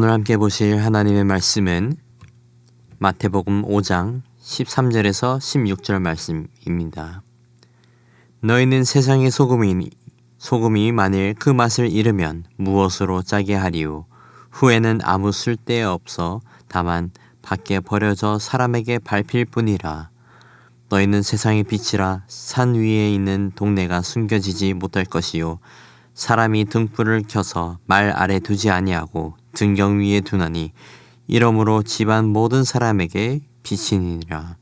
오늘 함께 보실 하나님의 말씀은 마태복음 5장 13절에서 16절 말씀입니다. 너희는 세상의 소금이 만일 그 맛을 잃으면 무엇으로 짜게 하리요? 후에는 아무 쓸데 없어 다만 밖에 버려져 사람에게 밟힐 뿐이라. 너희는 세상의 빛이라. 산 위에 있는 동네가 숨겨지지 못할 것이요 사람이 등불을 켜서 말 아래 두지 아니하고 등경 위에 두나니 이러므로 집안 모든 사람에게 비치니라.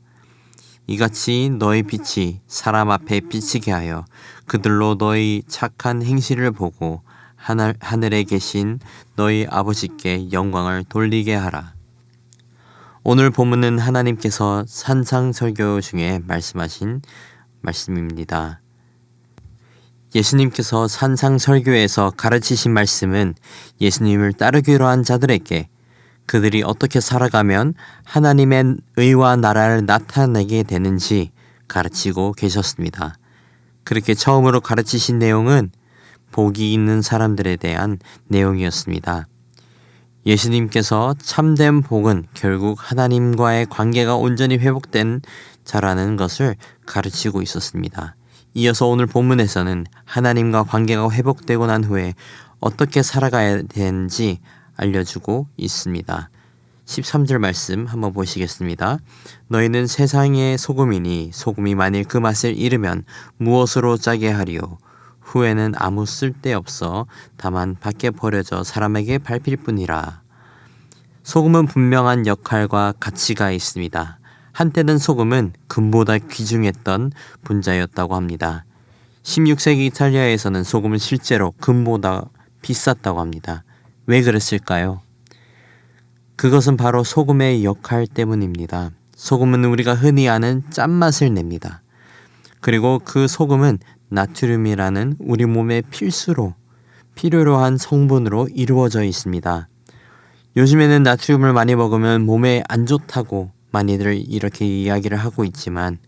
이같이 너희 빛이 사람 앞에 비치게 하여 그들로 너희 착한 행실을 보고 하늘에 계신 너희 아버지께 영광을 돌리게 하라. 오늘 본문은 하나님께서 산상설교 중에 말씀하신 말씀입니다. 예수님께서 산상설교에서 가르치신 말씀은 예수님을 따르기로 한 자들에게 그들이 어떻게 살아가면 하나님의 의와 나라를 나타내게 되는지 가르치고 계셨습니다. 그렇게 처음으로 가르치신 내용은 복이 있는 사람들에 대한 내용이었습니다. 예수님께서 참된 복은 결국 하나님과의 관계가 온전히 회복된 자라는 것을 가르치고 있었습니다. 이어서 오늘 본문에서는 하나님과 관계가 회복되고 난 후에 어떻게 살아가야 되는지 알려주고 있습니다. 13절 말씀 한번 보시겠습니다. 너희는 세상의 소금이니 소금이 만일 그 맛을 잃으면 무엇으로 짜게 하리요? 후에는 아무 쓸데없어 다만 밖에 버려져 사람에게 밟힐 뿐이라. 소금은 분명한 역할과 가치가 있습니다. 한때는 소금은 금보다 귀중했던 분자였다고 합니다. 16세기 이탈리아에서는 소금은 실제로 금보다 비쌌다고 합니다. 왜 그랬을까요? 그것은 바로 소금의 역할 때문입니다. 소금은 우리가 흔히 아는 짠맛을 냅니다. 그리고 그 소금은 나트륨이라는 우리 몸의 필요로 한 성분으로 이루어져 있습니다. 요즘에는 나트륨을 많이 먹으면 몸에 안 좋다고 많이들 이렇게 이야기를 하고 있지만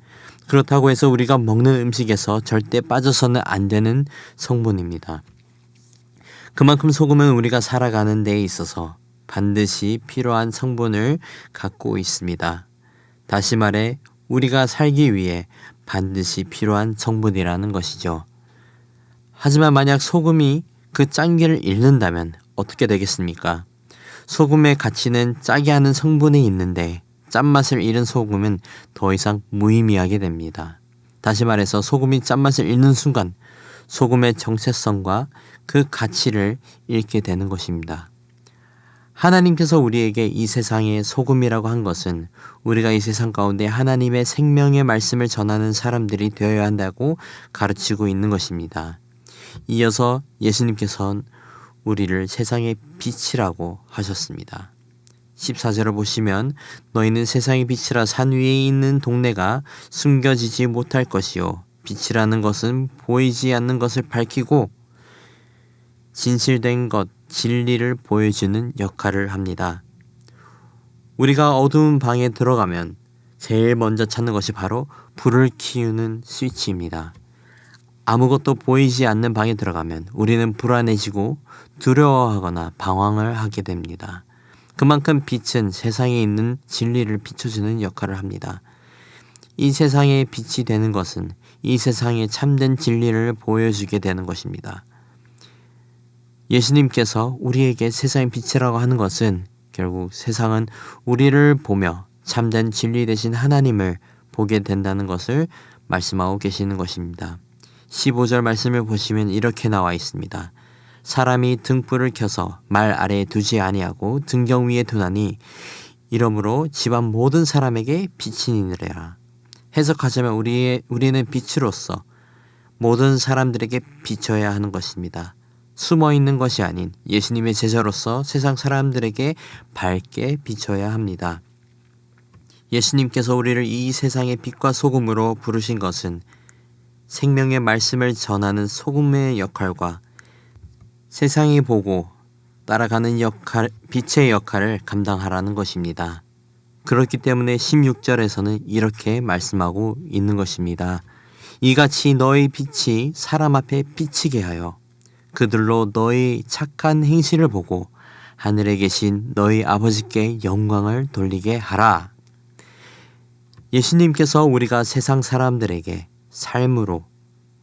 그렇다고 해서 우리가 먹는 음식에서 절대 빠져서는 안 되는 성분입니다. 그만큼 소금은 우리가 살아가는 데 있어서 반드시 필요한 성분을 갖고 있습니다. 다시 말해 우리가 살기 위해 반드시 필요한 성분이라는 것이죠. 하지만 만약 소금이 그 짠기를 잃는다면 어떻게 되겠습니까? 소금의 가치는 짜게 하는 성분이 있는데 짠맛을 잃은 소금은 더 이상 무의미하게 됩니다. 다시 말해서 소금이 짠맛을 잃는 순간 소금의 정체성과 그 가치를 잃게 되는 것입니다. 하나님께서 우리에게 이 세상의 소금이라고 한 것은 우리가 이 세상 가운데 하나님의 생명의 말씀을 전하는 사람들이 되어야 한다고 가르치고 있는 것입니다. 이어서 예수님께서는 우리를 세상의 빛이라고 하셨습니다. 14절을 보시면 너희는 세상의 빛이라. 산 위에 있는 동네가 숨겨지지 못할 것이요 빛이라는 것은 보이지 않는 것을 밝히고 진실된 것, 진리를 보여주는 역할을 합니다. 우리가 어두운 방에 들어가면 제일 먼저 찾는 것이 바로 불을 키우는 스위치입니다. 아무것도 보이지 않는 방에 들어가면 우리는 불안해지고 두려워하거나 방황을 하게 됩니다. 그만큼 빛은 세상에 있는 진리를 비춰주는 역할을 합니다. 이 세상의 빛이 되는 것은 이 세상의 참된 진리를 보여주게 되는 것입니다. 예수님께서 우리에게 세상의 빛이라고 하는 것은 결국 세상은 우리를 보며 참된 진리 되신 하나님을 보게 된다는 것을 말씀하고 계시는 것입니다. 15절 말씀을 보시면 이렇게 나와 있습니다. 사람이 등불을 켜서 말 아래에 두지 아니하고 등경 위에 두나니 이러므로 집안 모든 사람에게 비치니라. 해석하자면 우리는 빛으로서 모든 사람들에게 비춰야 하는 것입니다. 숨어 있는 것이 아닌 예수님의 제자로서 세상 사람들에게 밝게 비춰야 합니다. 예수님께서 우리를 이 세상의 빛과 소금으로 부르신 것은 생명의 말씀을 전하는 소금의 역할과 세상이 보고 따라가는 빛의 역할을 감당하라는 것입니다. 그렇기 때문에 16절에서는 이렇게 말씀하고 있는 것입니다. 이같이 너희 빛이 사람 앞에 비치게 하여 그들로 너희 착한 행실을 보고 하늘에 계신 너희 아버지께 영광을 돌리게 하라. 예수님께서 우리가 세상 사람들에게 삶으로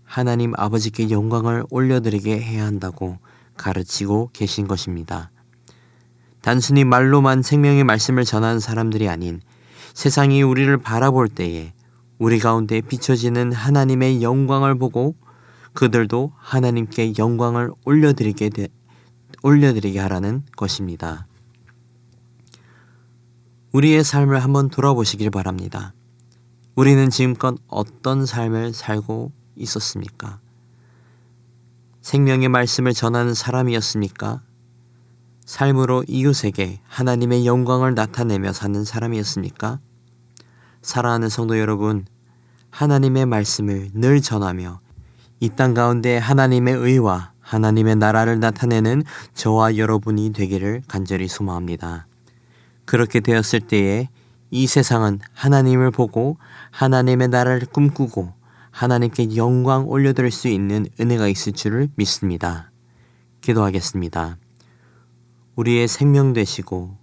하나님 아버지께 영광을 올려드리게 해야 한다고 가르치고 계신 것입니다. 단순히 말로만 생명의 말씀을 전하는 사람들이 아닌 세상이 우리를 바라볼 때에 우리 가운데 비춰지는 하나님의 영광을 보고 그들도 하나님께 영광을 올려드리게 하라는 것입니다. 우리의 삶을 한번 돌아보시길 바랍니다. 우리는 지금껏 어떤 삶을 살고 있었습니까? 생명의 말씀을 전하는 사람이었습니까? 삶으로 이웃에게 하나님의 영광을 나타내며 사는 사람이었습니까? 사랑하는 성도 여러분, 하나님의 말씀을 늘 전하며 이 땅 가운데 하나님의 의와 하나님의 나라를 나타내는 저와 여러분이 되기를 간절히 소망합니다. 그렇게 되었을 때에 이 세상은 하나님을 보고 하나님의 나라를 꿈꾸고 하나님께 영광 올려드릴 수 있는 은혜가 있을 줄을 믿습니다. 기도하겠습니다. 우리의 생명 되시고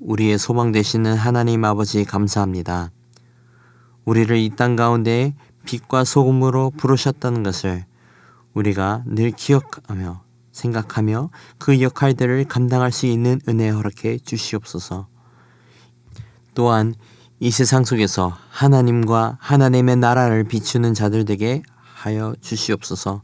우리의 소망 되시는 하나님 아버지 감사합니다. 우리를 이 땅 가운데 빛과 소금으로 부르셨다는 것을 우리가 늘 기억하며 생각하며 그 역할들을 감당할 수 있는 은혜 허락해 주시옵소서. 또한 이 세상 속에서 하나님과 하나님의 나라를 비추는 자들 되게 하여 주시옵소서.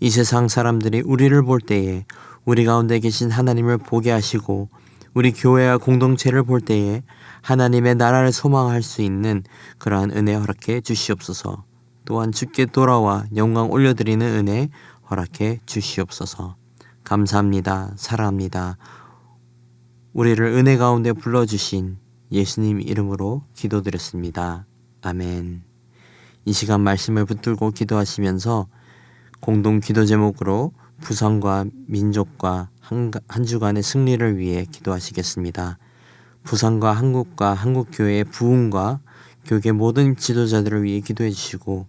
이 세상 사람들이 우리를 볼 때에 우리 가운데 계신 하나님을 보게 하시고 우리 교회와 공동체를 볼 때에 하나님의 나라를 소망할 수 있는 그러한 은혜 허락해 주시옵소서. 또한 주께 돌아와 영광 올려드리는 은혜 허락해 주시옵소서. 감사합니다. 사랑합니다. 우리를 은혜 가운데 불러주신 예수님 이름으로 기도드렸습니다. 아멘. 이 시간 말씀을 붙들고 기도하시면서 공동 기도 제목으로 부산과 민족과 한 주간의 승리를 위해 기도하시겠습니다. 부산과 한국과 한국교회의 부흥과 교계 모든 지도자들을 위해 기도해 주시고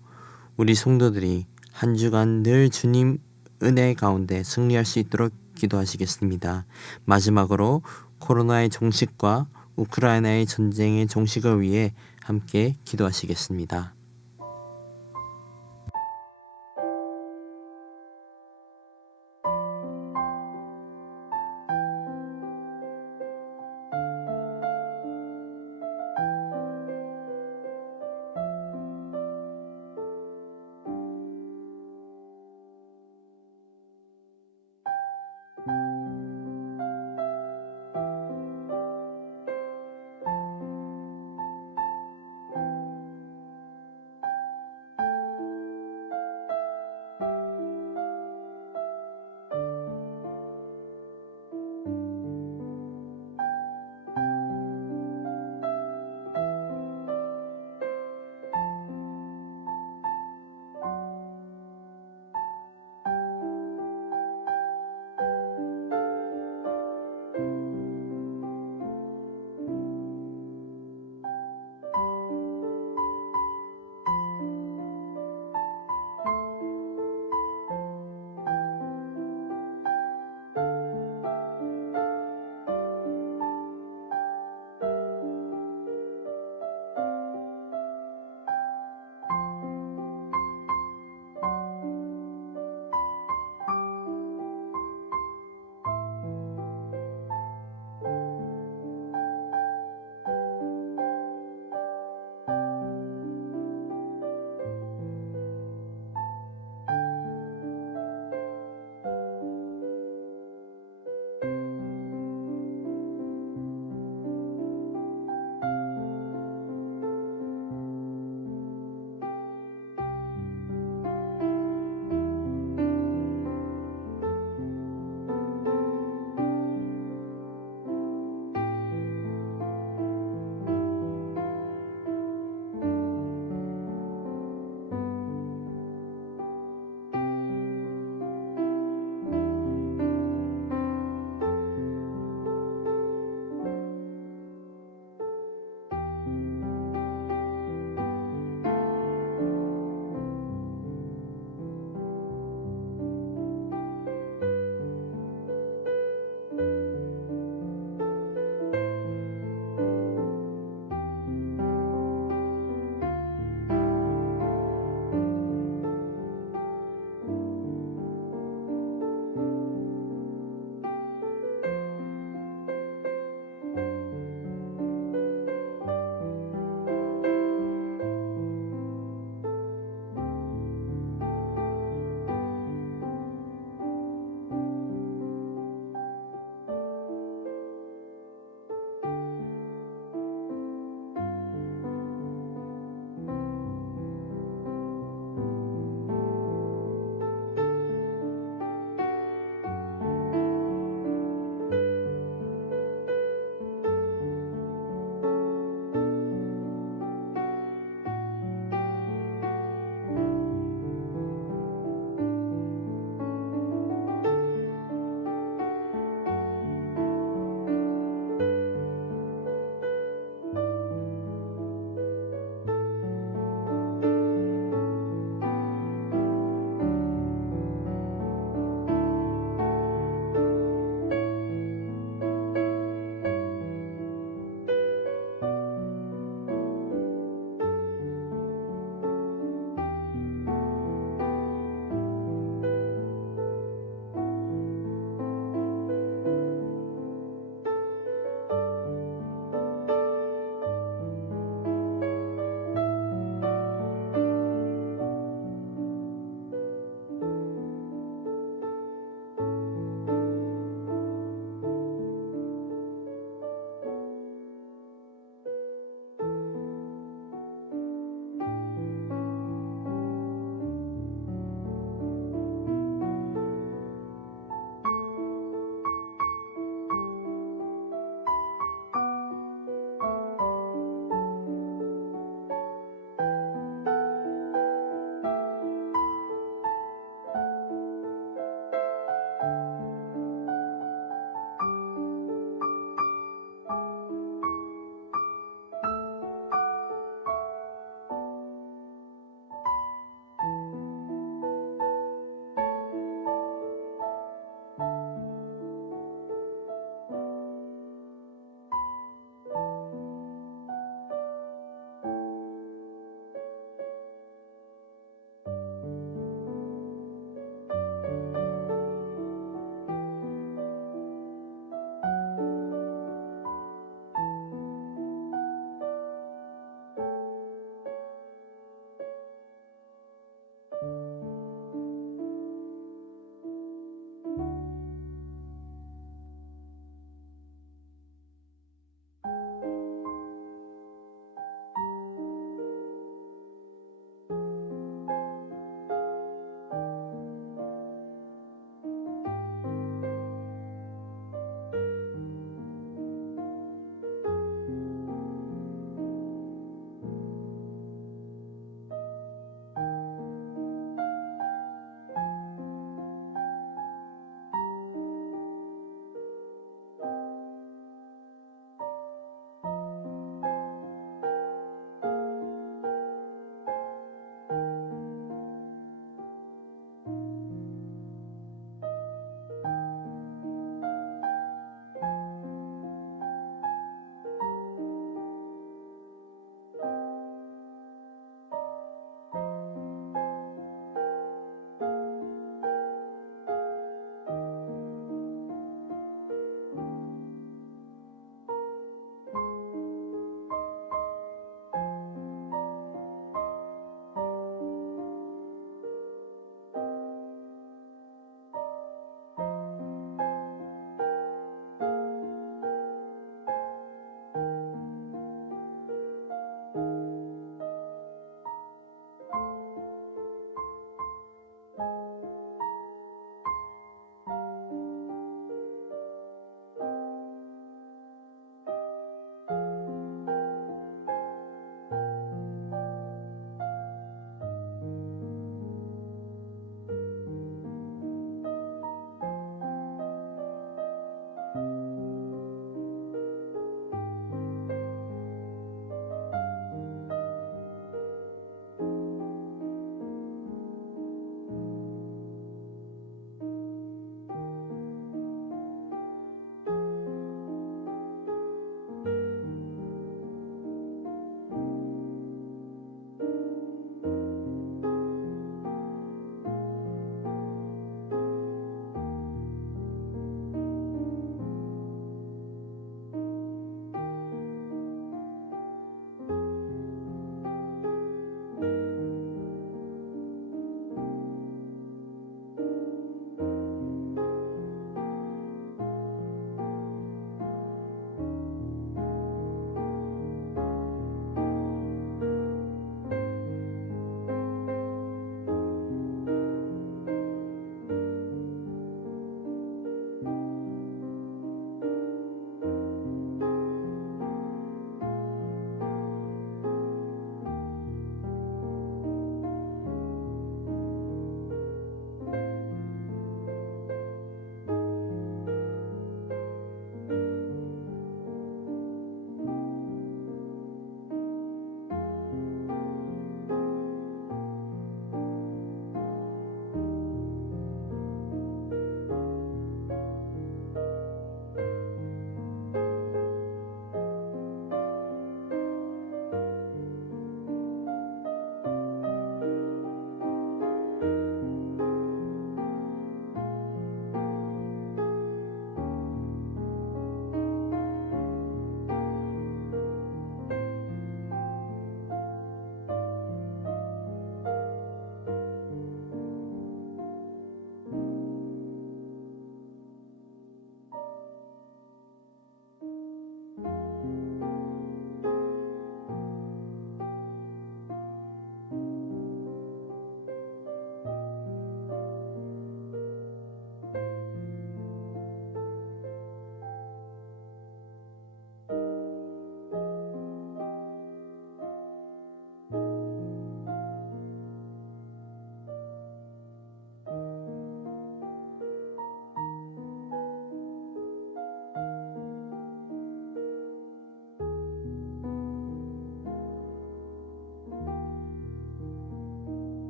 우리 성도들이 한 주간 늘 주님 은혜 가운데 승리할 수 있도록 기도하시겠습니다. 마지막으로 코로나의 종식과 우크라이나의 전쟁의 종식을 위해 함께 기도하시겠습니다.